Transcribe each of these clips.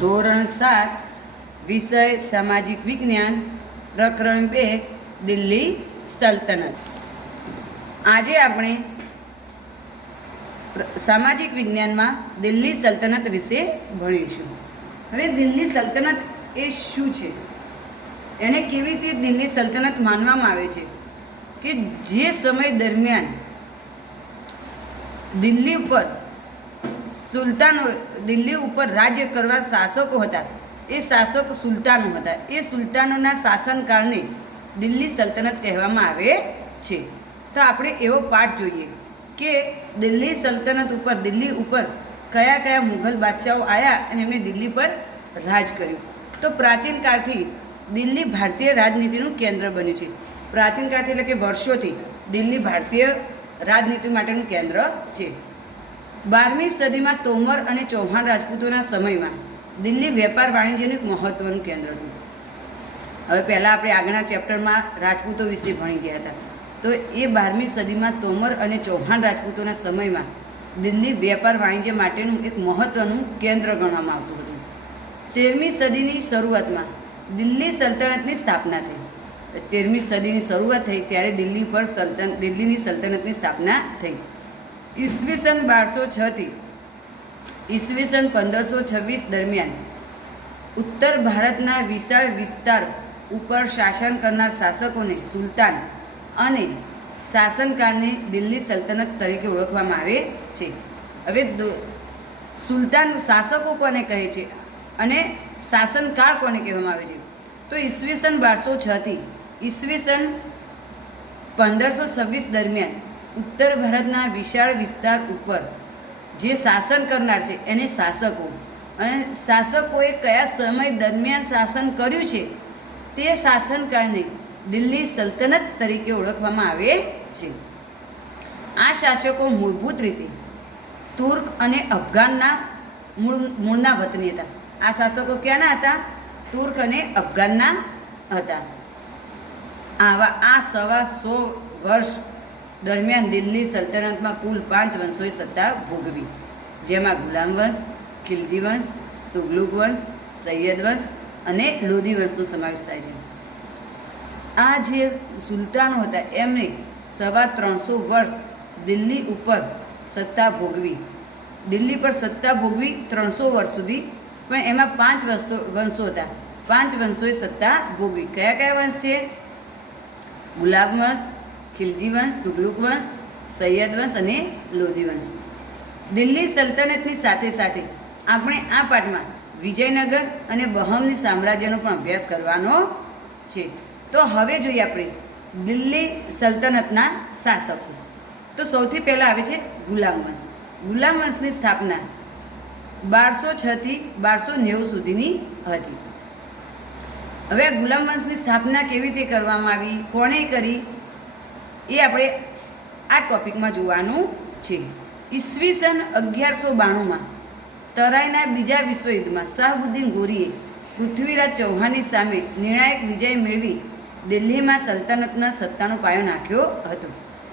ધોરણ 7 વિષય સામાજિક વિજ્ઞાન પ્રકરણ 2 દિલ્હી સલ્તનત. આજે આપણે સામાજિક વિજ્ઞાનમાં દિલ્હી સલ્તનત વિશે ભણીશું. હવે દિલ્હી સલ્તનત એ શું છે, એને કેવી રીતે દિલ્હી સલ્તનત માનવામાં આવે છે કે જે સમય દરમિયાન દિલ્હી ઉપર રાજ્ય કરવા શાસકો હતા, એ શાસક સુલતાનો હતા. એ સુલતાનોના શાસનકાળને દિલ્હી સલ્તનત કહેવામાં આવે છે. તો આપણે એવો પાઠ જોઈએ કે દિલ્હી સલ્તનત ઉપર, દિલ્હી ઉપર કયા કયા મુઘલ બાદશાહો આવ્યા અને એમણે દિલ્હી પર રાજ કર્યું. તો પ્રાચીન કાળથી દિલ્હી ભારતીય રાજનીતિનું કેન્દ્ર બન્યું છે. પ્રાચીન કાળથી એટલે કે વર્ષોથી દિલ્હી ભારતીય રાજનીતિ માટેનું કેન્દ્ર છે. 12મી સદીમાં તોમર અને ચૌહાણ રાજપૂતોના સમયમાં દિલ્હી વેપાર વાણિજ્યનું એક મહત્ત્વનું કેન્દ્ર હતું. હવે પહેલાં આપણે આગળના ચેપ્ટરમાં રાજપૂતો વિશે ભણી ગયા હતા. તો એ 12મી સદીમાં તોમર અને ચૌહાણ રાજપૂતોના સમયમાં દિલ્હી વેપાર વાણિજ્ય માટેનું એક મહત્ત્વનું કેન્દ્ર ગણવામાં આવતું હતું. 13મી સદીની શરૂઆતમાં દિલ્હી સલ્તનતની સ્થાપના થઈ. 13મી સદીની શરૂઆત થઈ ત્યારે દિલ્હીની સલ્તનતની સ્થાપના થઈ. ઈસવીસન 1206થી ઈસવીસન 1526 દરમિયાન ઉત્તર ભારતના વિશાળ વિસ્તાર ઉપર શાસન કરનાર શાસકોને સુલતાન અને શાસનકાળને દિલ્હી સલ્તનત તરીકે ઓળખવામાં આવે છે. હવે સુલતાન શાસકો કોને કહે છે અને શાસનકાળ કોને કહેવામાં આવે છે? તો ઈસવીસન 1206થી ઈસવીસન 1526 દરમિયાન ઉત્તર ભારતના વિશાળ વિસ્તાર ઉપર જે શાસન કરનાર છે એને શાસકો, અને શાસકોએ કયા સમય દરમિયાન શાસન કર્યું છે તે શાસનકાળને દિલ્હી સલ્તનત તરીકે ઓળખવામાં આવે છે. આ શાસકો મૂળભૂત રીતે તુર્ક અને અફઘાનના મૂળના વતની હતા. આ શાસકો ક્યાંના હતા? તુર્ક અને અફઘાનના હતા. આ 125 વર્ષ દરમિયાન દિલ્હી સલ્તનતમાં કુલ 5 વંશોએ સત્તા ભોગવી, જેમાં ગુલામ વંશ, ખિલજી વંશ, તુગલુક વંશ, સૈયદ વંશ અને લોધી વંશનો સમાવેશ થાય છે. આ જે સુલતાનો હતા એમણે 350 વર્ષ દિલ્હી ઉપર સત્તા ભોગવી. દિલ્હી પર સત્તા ભોગવી 300 વર્ષ સુધી, પણ એમાં 5 વંશો હતા. 5 વંશોએ સત્તા ભોગવી. કયા કયા વંશ છે? ગુલામ વંશ, ખિલજી વંશ, તુગલુક વંશ, સૈયદ વંશ અને લોધી વંશ. દિલ્હી સલ્તનતની સાથે સાથે આપણે આ પાઠમાં વિજયનગર અને બહમની સામ્રાજ્યનો પણ અભ્યાસ કરવાનો છે. તો હવે જોઈએ આપણે દિલ્હી સલ્તનતના શાસકો. તો સૌથી પહેલાં આવે છે ગુલામ વંશ. ગુલામ વંશની સ્થાપના 1206થી 1290 સુધીની હતી. હવે આ ગુલામ વંશની સ્થાપના કેવી રીતે કરવામાં આવી, કોણે કરી, એ આપણે આ ટોપિકમાં જોવાનું છે. ઈસવીસન 1192માં તરાઈના બીજા વિશ્વયુદ્ધમાં શાહબુદ્દીન ગોરીએ પૃથ્વીરાજ ચૌહાણની સામે નિર્ણાયક વિજય મેળવી દિલ્હીમાં સલ્તનતના સત્તાનો પાયો નાખ્યો હતો.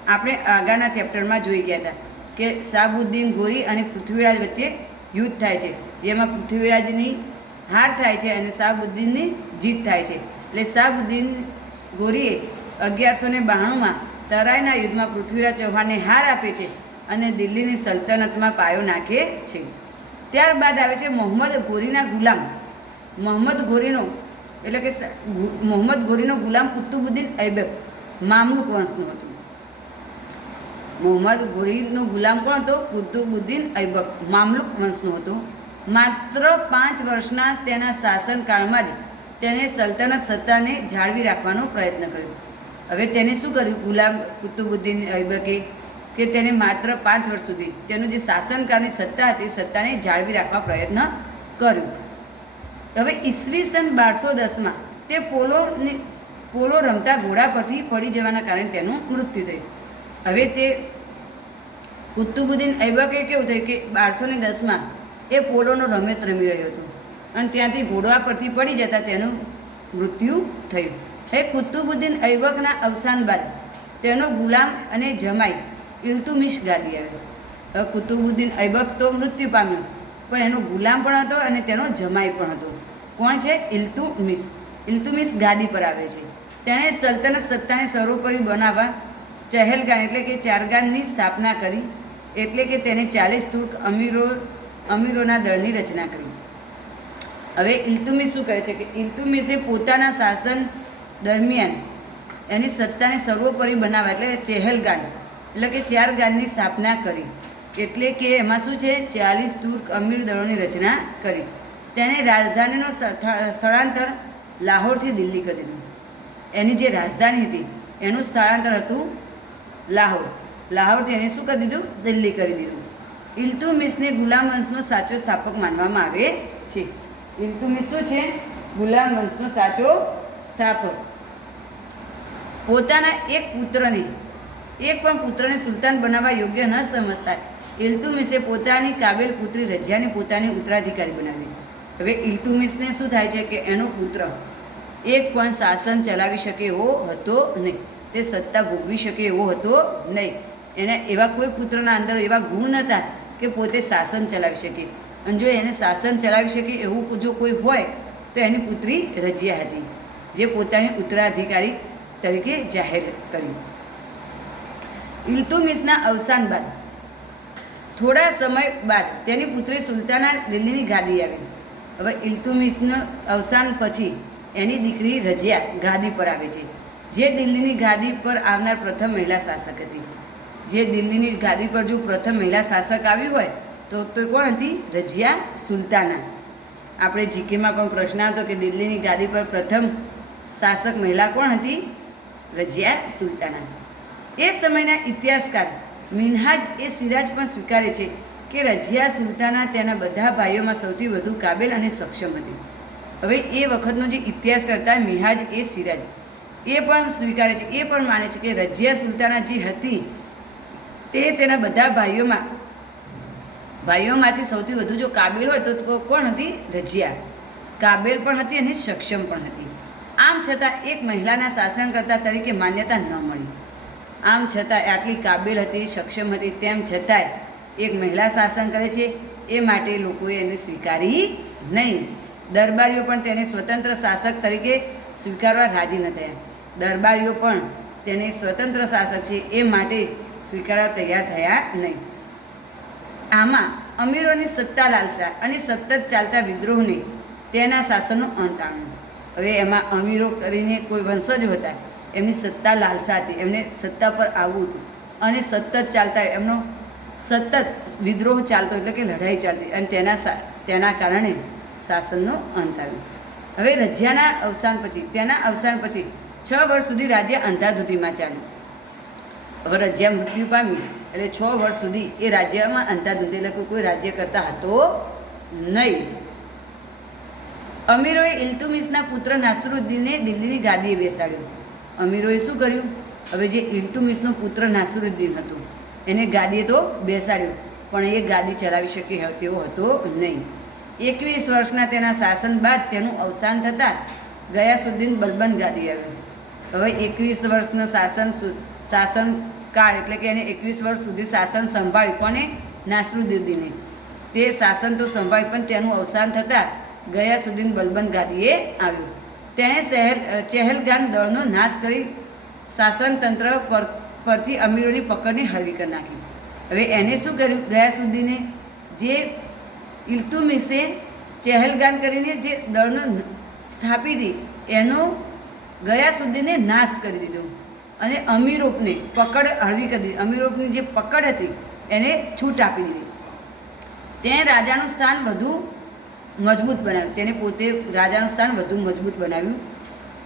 આપણે આગળના ચેપ્ટરમાં જોઈ ગયા હતા કે શાહબુદ્દીન ગોરી અને પૃથ્વીરાજ વચ્ચે યુદ્ધ થાય છે, જેમાં પૃથ્વીરાજની હાર થાય છે અને શાહબુદ્દીનની જીત થાય છે. એટલે શાહબુદ્દીન ગોરીએ 1192માં તરાઈના યુદ્ધમાં પૃથ્વીરાજ ચૌહાણને હાર આપે છે અને દિલ્હીની સલ્તનતમાં પાયો નાખે છે. ત્યારબાદ આવે છે મોહમ્મદ ઘોરીના ગુલામ. મોહમ્મદ ઘોરીનો ગુલામ કુતુબુદ્દીન ઐબક મામલુક વંશનો હતો. મોહમ્મદ ઘોરીનો ગુલામ કોણ હતો? કુતુબુદ્દીન ઐબક મામલુક વંશનો હતો. માત્ર 5 વર્ષના તેના શાસનકાળમાં જ તેને સલ્તનત સત્તાને જાળવી રાખવાનો પ્રયત્ન કર્યો. હવે તેને શું કર્યું ગુલામ કુતુબુદ્દીન ઐબકે? કે તેને માત્ર 5 વર્ષ સુધી તેનું જે શાસનકાળની સત્તા હતી સત્તાને જાળવી રાખવા પ્રયત્ન કર્યો. હવે ઈસવીસન 1210માં તે પોલો રમતા ઘોડા પરથી પડી જવાના કારણે તેનું મૃત્યુ થયું. હવે તે કુતુબુદ્દીન ઐબકે કેવું થયું કે 1210માં એ પોલોનો રમત રમી રહ્યો હતો અને ત્યાંથી ઘોડા પરથી પડી જતા તેનું મૃત્યુ થયું. હવે કુતુબુદ્દીન ઐબકના અવસાન બાદ તેનો ગુલામ અને જમાઈ ઇલ્તુમિશ ગાદી આવ્યો. કુતુબુદ્દીન ઐબક તો મૃત્યુ પામ્યો, પણ એનો ગુલામ પણ હતો અને તેનો જમાઈ પણ હતો. કોણ છે? ઇલ્તુમિશ. ઇલ્તુમિશ ગાદી પર આવે છે. તેણે સલ્તનત સત્તાને સર્વોપરી બનાવવા ચહેલગાન એટલે કે ચારગાનની સ્થાપના કરી, એટલે કે તેને 40 તુર્ક અમીરોના દળની રચના કરી. હવે ઇલ્તુમિશ શું કહે છે કે ઇલ્તુમિશે પોતાના શાસન દરમિયાન એની સત્તાને સર્વોપરી બનાવવા એટલે ચહેલગાન એટલે કે 4 ગાનની સ્થાપના કરી, એટલે કે એમાં શું છે 40 તુર્ક અમીર દળોની રચના કરી. તેણે રાજધાનીનું સ્થળાંતર લાહોરથી દિલ્હી કરી દીધું. એની જે રાજધાની હતી એનું સ્થળાંતર હતું લાહોર. લાહોરથી એને શું કરી દીધું? દિલ્હી કરી દીધું. ઇલ્તુમિશને ગુલામ વંશનો સાચો સ્થાપક માનવામાં આવે છે. ઇલ્તુમિશ શું છે? ગુલામ વંશનો સાચો સ્થાપક. પોતાના એક પણ પુત્રને સુલતાન બનાવવા યોગ્ય ન સમજતા ઇલ્તુમિશે પોતાની કાબેલ પુત્રી રજિયાને પોતાની ઉત્તરાધિકારી બનાવી. હવે ઇલ્તુમિશને શું થાય છે કે એનો પુત્ર એક પણ શાસન ચલાવી શકે એવો હતો નહીં, તે સત્તા ભોગવી શકે એવો હતો નહીં. એને એવા કોઈ પુત્રના અંદર એવા ગુણ નહોતા કે પોતે શાસન ચલાવી શકે. અને જો એને શાસન ચલાવી શકે એવું જો કોઈ હોય તો એની પુત્રી રજિયા હતી, જે પોતાની ઉત્તરાધિકારી તરીકે જાહેર કરી. ઇલ્તુમિશના અવસાન બાદ થોડા સમય બાદ તેની પુત્રી સુલતાના દિલ્હીની ગાદી આવી. હવે ઇલ્તુમિશના અવસાન પછી એની દીકરી રજિયા ગાદી પર આવે છે, જે દિલ્હીની ગાદી પર આવનાર પ્રથમ મહિલા શાસક હતી. જે દિલ્હીની ગાદી પર જો પ્રથમ મહિલા શાસક આવી હોય તો કોણ હતી? રજિયા સુલતાના. આપણે જીકેમાં પણ પ્રશ્ન હતો કે દિલ્હીની ગાદી પર પ્રથમ શાસક મહિલા કોણ હતી? રજિયા સુલતાના. એ સમયના ઇતિહાસકાર મિનહાજ એ સિરાજ પણ સ્વીકારે છે કે રજિયા સુલતાના તેના બધા ભાઈઓમાં સૌથી વધુ કાબેલ અને સક્ષમ હતી. હવે એ વખતનો જે ઇતિહાસ કરતા મિનહાજ એ સિરાજ એ પણ સ્વીકારે છે, એ પણ માને છે કે રજિયા સુલતાના જે હતી તે તેના બધા ભાઈઓમાંથી સૌથી વધુ જો કાબેલ હોય તો કોણ હતી? રજિયા. કાબેલ પણ હતી અને સક્ષમ પણ હતી. આમ છતાં એક મહિલાના શાસનકર્તા તરીકે માન્યતા ન મળી. આમ છતાં આટલી કાબેલ હતી, સક્ષમ હતી, તેમ છતાંય એક મહિલા શાસન કરે છે એ માટે લોકોએ એને સ્વીકારી નહીં. દરબારીઓ પણ તેને સ્વતંત્ર શાસક તરીકે સ્વીકારવા રાજી ન થયા. દરબારીઓ પણ તેને સ્વતંત્ર શાસક છે એ માટે સ્વીકારવા તૈયાર થયા નહીં. આમાં અમીરોની સત્તા લાલસા અને સતત ચાલતા વિદ્રોહને તેના શાસનનો અંત આવ્યો. હવે એમાં અમીરો કરીને કોઈ વંશજો હતા, એમની સત્તા લાલસા હતી, એમને સત્તા પર આવવું હતું અને સતત ચાલતા એમનો સતત વિદ્રોહ ચાલતો એટલે કે લડાઈ ચાલતી અને તેના કારણે શાસનનો અંત આવ્યો. હવે રજિયાના અવસાન પછી 6 વર્ષ સુધી રાજ્ય અંધાધૂંધીમાં ચાલ્યું. હવે રજિયા મૃત્યુ પામી એટલે 6 વર્ષ સુધી એ રાજ્યમાં અંધાધૂંધી એટલે કોઈ રાજ્ય કરતા હતો નહીં. અમીરોએ ઇલ્તુમિશના પુત્ર નાસિરુદ્દીનને દિલ્હીની ગાદીએ બેસાડ્યો. અમીરોએ શું કર્યું? હવે જે ઇલ્તુમિશનો પુત્ર નાસિરુદ્દીન હતો એને ગાદીએ તો બેસાડ્યો, પણ એ ગાદી ચલાવી શકે તેવો હતો નહીં. 21 વર્ષના તેના શાસન બાદ તેનું અવસાન થતાં ગયાસુદ્દીન બલબન ગાદી આવ્યો. હવે 21 વર્ષનો શાસનકાળ એટલે કે એને 21 વર્ષ સુધી શાસન સંભાળ્યું. કોને? નાસિરુદ્દીને. તે શાસન તો સંભાળ્યું, પણ તેનું અવસાન થતાં ગયાસુદ્દીન બલબન ગાદીએ આવ્યો. તેણે ચહેલગાન દળનો નાશ કરી શાસનતંત્ર પરથી અમીરોની પકડને હળવી કરી નાખી. હવે એને શું કર્યું? ગયાસુદ્દીને જે ઇલ્તુમિશે ચહેલગાન કરીને જે દળનો સ્થાપી હતી એનો ગયાસુદ્દીને નાશ કરી દીધો અને અમીરોપને પકડ હળવી કરી દીધી. અમીરોપની જે પકડ હતી એને છૂટ આપી દીધી. તેણે રાજાનું સ્થાન વધુ મજબૂત બનાવ્યું. તેને પોતે રાજાનું સ્થાન વધુ મજબૂત બનાવ્યું.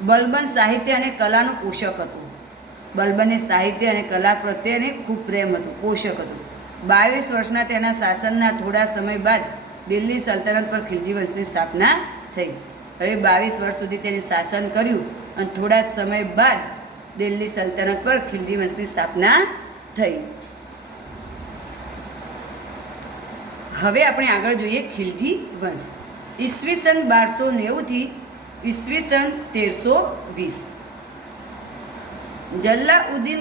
બલબન સાહિત્ય અને કલાનું પોષક હતું. બલબનને સાહિત્ય અને કલા પ્રત્યેને ખૂબ પ્રેમ હતો, પોષક હતો. 22 વર્ષના તેના શાસનના થોડા સમય બાદ દિલ્હી સલ્તનત પર ખિલજી વંશની સ્થાપના થઈ. હવે 22 વર્ષ સુધી તેને શાસન કર્યું અને થોડા સમય બાદ દિલ્હી સલ્તનત પર ખિલજી વંશની સ્થાપના થઈ. હવે આપણે આગળ જોઈએ ખિલજી વંશ. ઈસવીસન 1290 થી ઈસવીસન 1320. જલાઉદ્દીન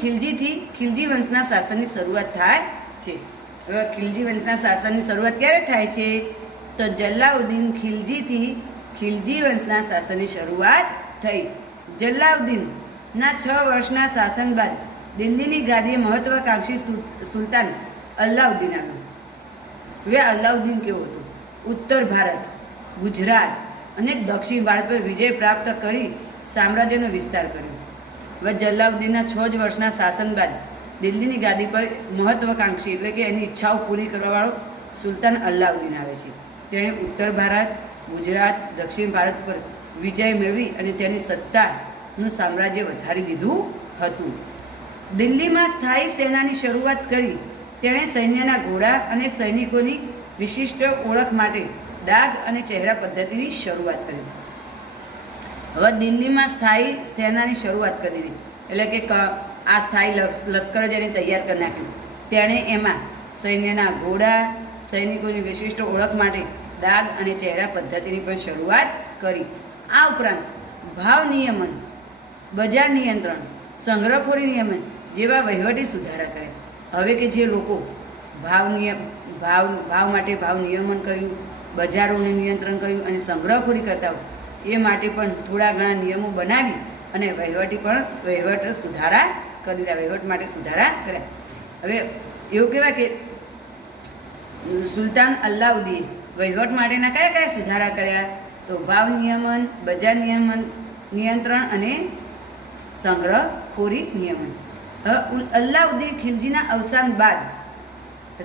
ખિલજીથી ખિલજી વંશના શાસનની શરૂઆત થાય છે. હવે ખિલજી વંશના શાસનની શરૂઆત ક્યારે થાય છે? તો જલાઉદ્દીન ખિલજીથી ખિલજી વંશના શાસનની શરૂઆત થઈ. જલાઉદ્દીનના 6 વર્ષના શાસન બાદ દિલ્હીની ગાદીએ મહત્વાકાંક્ષી સુલતાન અલ્લાઉદ્દીન આવ્યો. હવે અલ્લાઉદ્દીન કેવો હતો? ઉત્તર ભારત, ગુજરાત અને દક્ષિણ ભારત પર વિજય પ્રાપ્ત કરી સામ્રાજ્યનો વિસ્તાર કર્યો. હવે જલાઉદ્દીનના 6 જ વર્ષના શાસન બાદ દિલ્હીની ગાદી પર મહત્વાકાંક્ષી એટલે કે એની ઈચ્છાઓ પૂરી કરવાવાળો સુલતાન અલ્લાઉદ્દીન આવે છે. તેણે ઉત્તર ભારત, ગુજરાત, દક્ષિણ ભારત પર વિજય મેળવી અને તેની સત્તાનું સામ્રાજ્ય વધારી દીધું હતું. દિલ્હીમાં સ્થાયી સેનાની શરૂઆત કરી. તેણે સૈન્યના ઘોડા અને સૈનિકોની વિશિષ્ટ ઓળખ માટે દાગ અને ચહેરા પદ્ધતિની શરૂઆત કરી. હવે દિલ્હીમાં સ્થાયી સેનાની શરૂઆત કરી દીધી એટલે કે આ સ્થાયી લશ્કર જેને તૈયાર કરી નાખ્યું. તેણે એમાં સૈન્યના ઘોડા, સૈનિકોની વિશિષ્ટ ઓળખ માટે દાગ અને ચહેરા પદ્ધતિની પણ શરૂઆત કરી. આ ઉપરાંત ભાવ નિયમન, બજાર નિયંત્રણ, સંગ્રહખોરી નિયમન જેવા વહીવટી સુધારા કર્યા. હવે કે જે લોકો ભાવ માટે ભાવ નિયમન કર્યું, બજારોને નિયંત્રણ કર્યું અને સંગ્રહખોરી કરતા હોય એ માટે પણ થોડા ઘણા નિયમો બનાવી અને વહીવટ સુધારા કરી રહ્યા. વહીવટ માટે સુધારા કર્યા. હવે એવું કહેવાય કે સુલતાન અલ્લાઉદ્દીન વહીવટ માટેના કયા કયા સુધારા કર્યા? તો ભાવ નિયમન, બજાર નિયંત્રણ અને સંગ્રહખોરી નિયમન. અલ્લાઉદ્દીન ખિલજીના અવસાન બાદ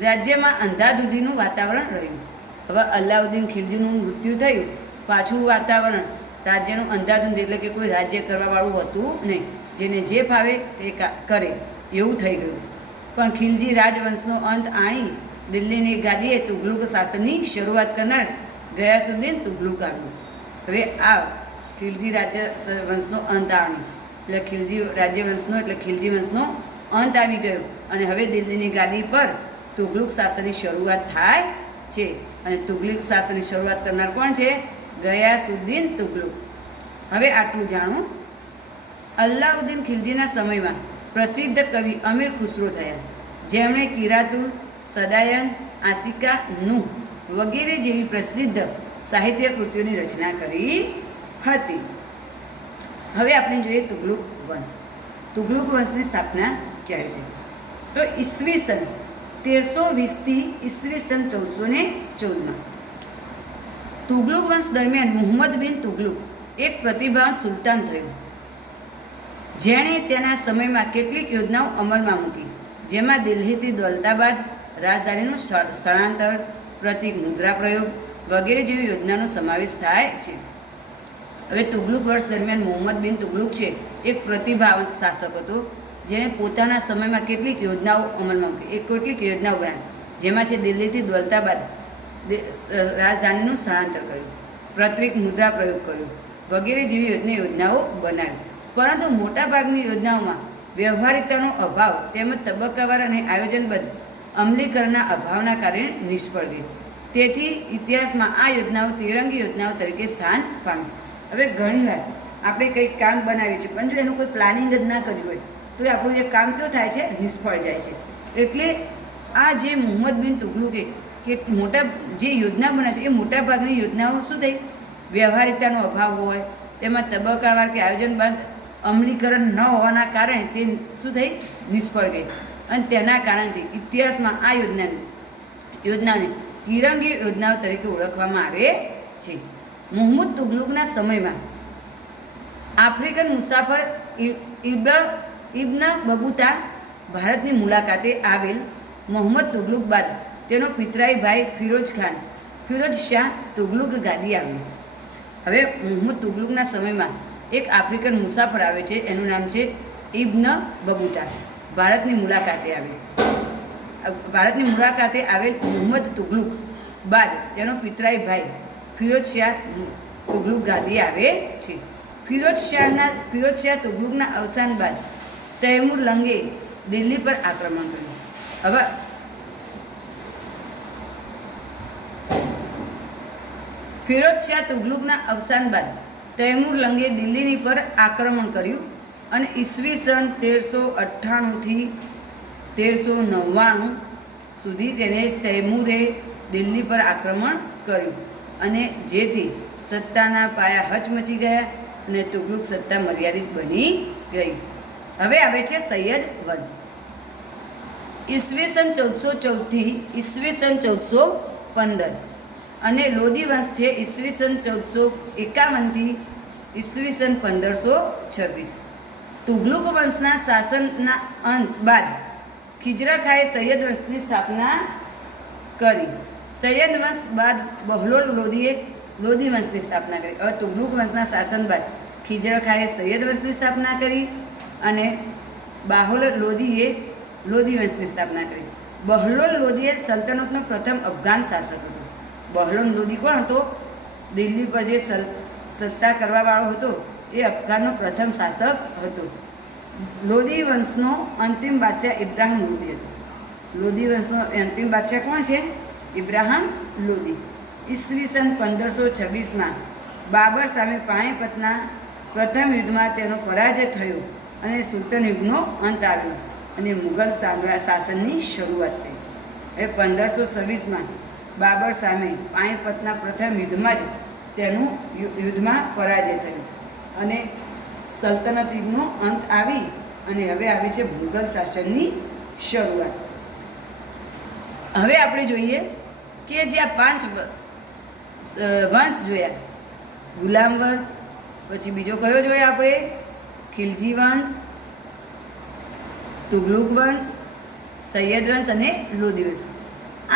રાજ્યમાં અંધાધૂંધીનું વાતાવરણ રહ્યું. હવે અલ્લાઉદ્દીન ખિલજીનું મૃત્યુ થયું, પાછું વાતાવરણ રાજ્યનું અંધાધૂંધ એટલે કે કોઈ રાજ્ય કરવાવાળું હતું નહીં. જેને જે ફાવે તે કરે એવું થઈ ગયું. પણ ખિલજી રાજવંશનો અંત આણી દિલ્હીની ગાદીએ તુગલુક શાસનની શરૂઆત કરનાર ગયાસુદ્દીન તુગલુક આવ્યું. હવે આ ખિલજી રાજ્યવંશનો અંત આણી એટલે ખિલજી વંશનો અંત આવી ગયો અને હવે દિલ્હીની ગાદી પર તુગલુક શાસનની શરૂઆત થાય છે. અને તુગલુક શાસનની શરૂઆત કરનાર કોણ છે? ગયાસુદ્દીન તુગલુક. હવે આટલું જાણો. અલ્લાઉદ્દીન ખિલજીના સમયમાં પ્રસિદ્ધ કવિ અમીર ખુસરો થયા, જેમણે કિરાતુલ સદાયન, આશિકા નૂહ વગેરે જેવી પ્રસિદ્ધ સાહિત્ય કૃતિઓની રચના કરી હતી. હવે આપણે જોઈએ તુગલુક વંશ. તુગલુક વંશની સ્થાપના ક્યારે થઈ? તો ઈસવીસન 1320થી ઈસવીસન 1414માં તુગલુક વંશ દરમિયાન મુહમ્મદ બિન તુગલુક એક પ્રતિભાવંત સુલતાન થયો, જેણે તેના સમયમાં કેટલીક યોજનાઓ અમલમાં મૂકી, જેમાં દિલ્હીથી દૌલતાબાદ રાજધાનીનું સ્થળાંતર, પ્રતિક મુદ્રા પ્રયોગ વગેરે જેવી યોજનાનો સમાવેશ થાય છે. હવે તુગલુક વર્ષ દરમિયાન મુહમ્મદ બિન તુગલુક છે એક પ્રતિભાવંત શાસક હતો, જેણે પોતાના સમયમાં કેટલીક યોજનાઓ અમલમાં મૂકી. કેટલીક યોજનાઓ બનાવી, જેમાં છે દિલ્હીથી દૌલતાબાદ રાજધાનીનું સ્થળાંતર કર્યું, પ્રતિક મુદ્રા પ્રયોગ કર્યો વગેરે જેવી યોજનાઓ બનાવી. પરંતુ મોટાભાગની યોજનાઓમાં વ્યવહારિકતાનો અભાવ તેમજ તબક્કાવાર અને આયોજનબદ્ધ અમલીકરણના અભાવના કારણે નિષ્ફળ ગઈ. તેથી ઇતિહાસમાં આ યોજનાઓ તિરંગી યોજનાઓ તરીકે સ્થાન પામી. હવે ઘણીવાર આપણે કંઈક કામ બનાવીએ છીએ, પણ જો એનું કોઈ પ્લાનિંગ જ ના કર્યું હોય તો આપણું એ કામ કેવું થાય છે? નિષ્ફળ જાય છે. એટલે આ જે મુહમ્મદ બિન તુગલુકે કે જે યોજના બનાવી એ મોટાભાગની યોજનાઓ શું થઈ? વ્યવહારિકતાનો અભાવ હોય, તેમાં તબક્કાવાર કે આયોજનબદ્ધ અમલીકરણ ન હોવાના કારણે તે શું થઈ? નિષ્ફળ ગઈ. અને તેના કારણથી ઇતિહાસમાં આ યોજનાને તિરંગી યોજનાઓ તરીકે ઓળખવામાં આવે છે. મુહમ્મદ તુગલુકના સમયમાં આફ્રિકન મુસાફર ઇબ્ન બતુતા ભારતની મુલાકાતે આવેલ. મુહમ્મદ તુગલુક બાદ તેનો પિતરાઈ ભાઈ ફિરોઝ શાહ તુગલુક ગાદી આવ્યો. હવે મુહમ્મદ તુગલુકના સમયમાં એક આફ્રિકન મુસાફર આવે છે, એનું નામ છે ઇબ્ન બતુતા. ભારતની મુલાકાતે આવેલ મુહમ્મદ તુગલુક બાદ તેનો પિતરાઈ ભાઈ ફિરોઝ શાહ તુગલુક ગાદી આવે છે. ફિરોઝ શાહ તુગલુકના અવસાન બાદ તૈમૂર લંગે દિલ્હી પર આક્રમણ કર્યું. હવે ફિરોઝ શાહ તુગલુકના અવસાન બાદ તૈમૂર લંગે દિલ્હીની પર આક્રમણ કર્યું અને ઈસવીસન 1398થી 1399 સુધી તેને તૈમૂરે દિલ્હી પર આક્રમણ કર્યું અને જેથી સત્તાના પાયા હચમચી ગયા અને તુગલુક સત્તા મર્યાદિત બની ગઈ. હવે આવે છે સૈયદ વંશ. ઈસવીસન 1414 ઈસવીસન 1415 અને લોદી વંશ છે ઈસવીસન 1451 ઈસવીસન 1526. તુગલુક વંશના શાસનના અંત બાદ ખિજરા ખાએ સૈયદ વંશની સ્થાપના કરી. સૈયદ વંશ બાદ બહલોલ લોદીએ લોદી વંશની સ્થાપના કરી. હવે તુગલુક વંશના શાસન બાદ ખિજરા ખાએ સૈયદ વંશની સ્થાપના કરી અને બાહોલ લોદીએ લોદી વંશની સ્થાપના કરી. બહલોલ લોદીએ સલ્તનતનો પ્રથમ અફઘાન શાસક હતો. બહલોલ લોદી કોણ હતો? દિલ્હી પર જે સત્તા કરવાવાળો હતો એ અફઘાનનો પ્રથમ શાસક હતો. લોદી વંશનો અંતિમ બાદશાહ ઇબ્રાહિમ લોદી હતો. લોદી વંશનો અંતિમ બાદશાહ કોણ છે? ઇબ્રાહિમ લોદી. ઈસવીસન 1526માં બાબર સામે પાણીપતના પ્રથમ યુદ્ધમાં તેનો પરાજય થયો અને સુલતાન યુગનો અંત આવ્યો અને મુઘલ શાસનની શરૂઆત થઈ. એ 1526માં બાબર સામે પાણીપતના પ્રથમ યુદ્ધમાં જ તેનું યુદ્ધમાં પરાજય થયો અને સલ્તનત યુગનો અંત આવી અને હવે આવે છે મુઘલ શાસનની શરૂઆત. હવે આપણે જોઈએ કે જે આ 5 વંશ જોયા, ગુલામ વંશ, પછી બીજો કયો જોઈએ આપણે? ખિલજી વંશ, તુગલુક વંશ, સૈયદ વંશ અને લોદી વંશ.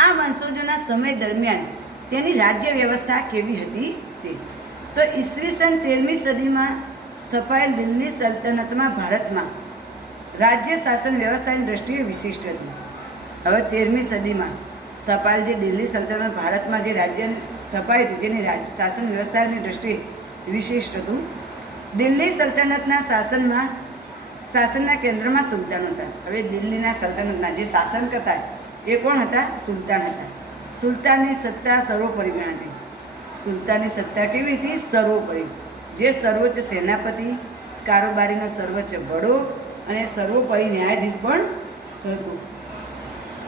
આ વંશોજોના સમય દરમિયાન તેની રાજ્ય વ્યવસ્થા કેવી હતી તે. તો ઈસવીસન 13મી સદીમાં સ્થપાયેલ દિલ્હી સલ્તનતમાં ભારતમાં રાજ્ય શાસન વ્યવસ્થાની દ્રષ્ટિએ વિશિષ્ટ હતી. હવે 13મી સદીમાં સ્થપાયેલ જે દિલ્હી સલ્તનત ભારતમાં જે રાજ્ય સ્થપાઈ હતી તેની શાસન વ્યવસ્થાની દ્રષ્ટિએ વિશિષ્ટ હતું. દિલ્હી સલ્તનતના શાસનના કેન્દ્રમાં સુલતાન હતા. હવે દિલ્હીના સલ્તનતના જે શાસન કરતા એ કોણ હતા? સુલતાન હતા. સુલતાનની સત્તા સર્વોપરી ગણાતી. સુલતાનની સત્તા કેવી હતી? સર્વોપરી. જે સર્વોચ્ચ સેનાપતિ, કારોબારીનો સર્વોચ્ચ વડો અને સર્વોપરી ન્યાયાધીશ પણ હતું.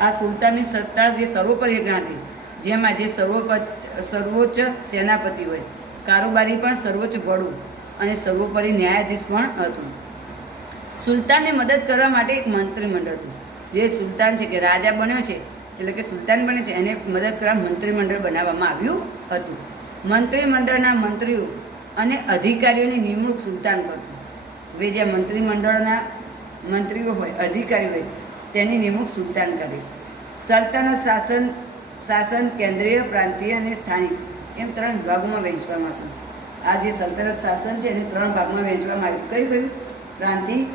આ સુલતાનની સત્તા જે સર્વોપરી ગણાતી, જેમાં જે સર્વોચ્ચ સેનાપતિ હોય, કારોબારી પણ સર્વોચ્ચ વડો અને સર્વોપરી ન્યાયાધીશ પણ હતું. સુલતાનને મદદ કરવા માટે એક મંત્રીમંડળ હતું. જે સુલતાન છે કે રાજા બન્યો છે એટલે કે સુલતાન બને છે એને મદદ કરવા મંત્રીમંડળ બનાવવામાં આવ્યું હતું. મંત્રીમંડળના મંત્રીઓ અને અધિકારીઓની નિમણૂક સુલતાન કરતું. હવે જે મંત્રીમંડળના મંત્રીઓ હોય, અધિકારીઓ હોય, તેની નિમણૂક સુલતાન કરે. સલ્તનત શાસન કેન્દ્રીય, પ્રાંતીય અને સ્થાનિક એમ 3 વિભાગોમાં વહેંચવામાં હતું. આ જે સલ્તનત શાસન છે એને 3 ભાગમાં વહેંચવામાં આવ્યું. કયું? પ્રાંતિક,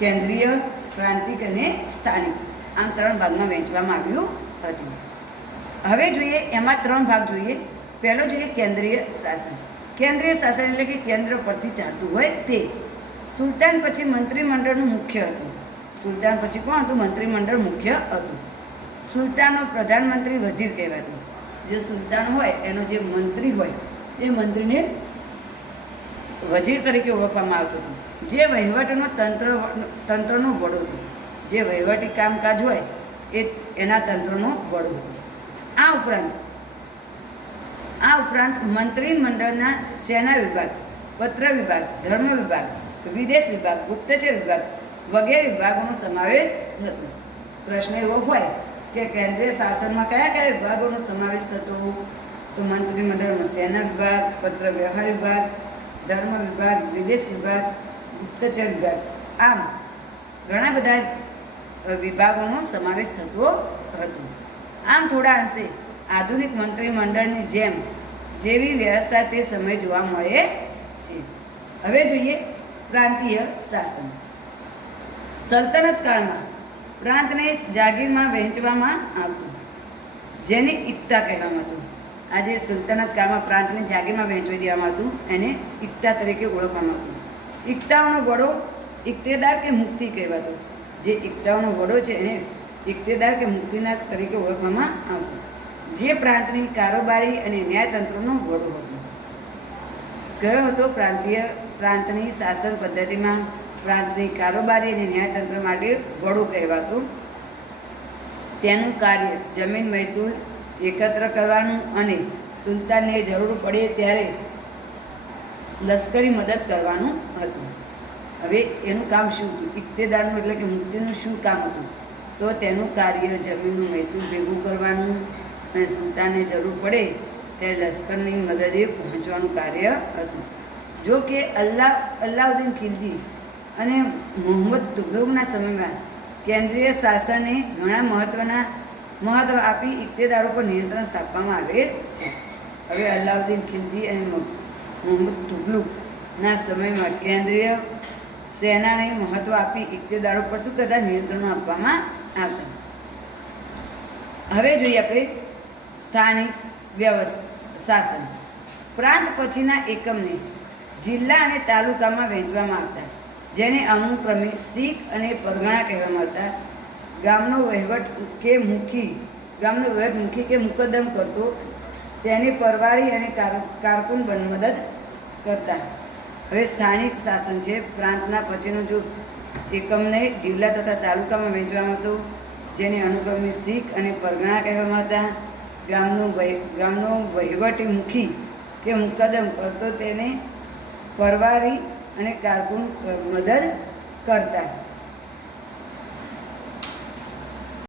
કેન્દ્રીય, પ્રાંતિક અને સ્થાનિક. આમ 3 ભાગમાં વહેંચવામાં આવ્યું હતું. હવે જોઈએ એમાં 3 ભાગ જોઈએ. પહેલો જોઈએ કેન્દ્રીય શાસન. કેન્દ્રીય શાસન એટલે કે કેન્દ્ર પરથી ચાલતું હોય તે. સુલતાન પછી મંત્રીમંડળનું મુખ્ય હતું. સુલતાન પછી કોણ હતું? મંત્રીમંડળ મુખ્ય હતું. સુલતાનનો પ્રધાનમંત્રી વજીર કહેવાતું. જે સુલતાન હોય એનો જે મંત્રી હોય એ મંત્રીને વજીર તરીકે ઓળખવામાં આવતું હતું. જે વહીવટનો તંત્રનો વડો હતો. જે વહીવટી કામકાજ હોય એ એના તંત્રનો વડો હતો. આ ઉપરાંત મંત્રીમંડળના સેના વિભાગ, પત્ર વિભાગ, ધર્મ વિભાગ, વિદેશ વિભાગ, ગુપ્તચર વિભાગ વગેરે વિભાગોનો સમાવેશ થતો. પ્રશ્ન એવો હોય કે કેન્દ્રીય શાસનમાં કયા કયા વિભાગોનો સમાવેશ થતો? તો મંત્રીમંડળમાં સેના વિભાગ, પત્ર વ્યવહાર વિભાગ, ધર્મ વિભાગ, વિદેશ વિભાગ, ગુપ્તચર વિભાગ, આમ ઘણા બધા વિભાગોનો સમાવેશ થતો હતો. આમ થોડા અંશે આધુનિક મંત્રીમંડળની જેવી વ્યવસ્થા તે સમયે જોવા મળે છે. હવે જોઈએ પ્રાંતીય શાસન. સલ્તનત કાળમાં પ્રાંતને જાગીરમાં વહેંચવામાં આવતું, જેને ઇક્તા કહેવામાં હતું. આજે સલ્તનત કાળમાં પ્રાંતને જાગીરમાં વહેંચવી દેવામાં આવતું, એને ઇક્તા તરીકે ઓળખવામાં આવતું. ઇક્તાઓનો વડો ઇક્તેદાર કે મુક્તિ કહેવાતો. જે ઇક્તાઓનો વડો છે એને ઇક્તેદાર કે મુક્તિના તરીકે ઓળખવામાં આવતું. જે પ્રાંતની કારોબારી અને ન્યાયતંત્રનો વડો હતો. કયો હતો? પ્રાંતની શાસન પદ્ધતિમાં પ્રાંતની કારોબારી અને ન્યાયતંત્ર માટે વડો કહેવાતું. તેનું કાર્ય જમીન મહેસૂલ એકત્ર કરવાનું અને સુલતાનને જરૂર પડે ત્યારે લશ્કરી મદદ કરવાનું હતું. હવે એનું કામ શું હતું? ઇક્તેદારનું એટલે કે મુક્તિનું શું કામ હતું? તો તેનું કાર્ય જમીનનું મહેસૂલ ભેગું કરવાનું અને સુલતાનને જરૂર પડે ત્યારે લશ્કરની મદદે પહોંચવાનું કાર્ય હતું. જો કે અલાઉદ્દીન ખિલજી અને મોહમ્મદ તુગલકના સમયમાં કેન્દ્રીય શાસને ઘણા મહત્ત્વ આપી ઇક્તેદારો પર નિયંત્રણ સ્થાપવામાં આવેલ છે. હવે અલાઉદ્દીન ખિલજી અને મોહમ્મદ તુગલકના સમયમાં કેન્દ્રીય સેનાને મહત્ત્વ આપી ઇક્તેદારો પર શું કરતા? નિયંત્રણો આપવામાં આવતા. હવે જોઈએ આપણે સ્થાનિક શાસન. પ્રાંત પછીના એકમને જિલ્લા અને તાલુકામાં વહેંચવામાં આવતા, જેને અનુક્રમે શીખ અને પરગણા કહેવામાં આવતા. ગામનો વહીવટ મુખી કે મુકદ્દમ કરતો, તેની પરવારી અને કારકુન મદદ કરતા. હવે સ્થાનિક શાસન છે. પ્રાંતના પછીનો જો એકમને જિલ્લા તથા તાલુકામાં વહેંચવામાં આવતો, જેને અનુક્રમે શીખ અને પરગણા કહેવામાં આવતા. ગામનો વહીવટી મુખી કે મુકદ્દમ કરતો, તેને પરવારી અને કારકુન મદદ કરતા.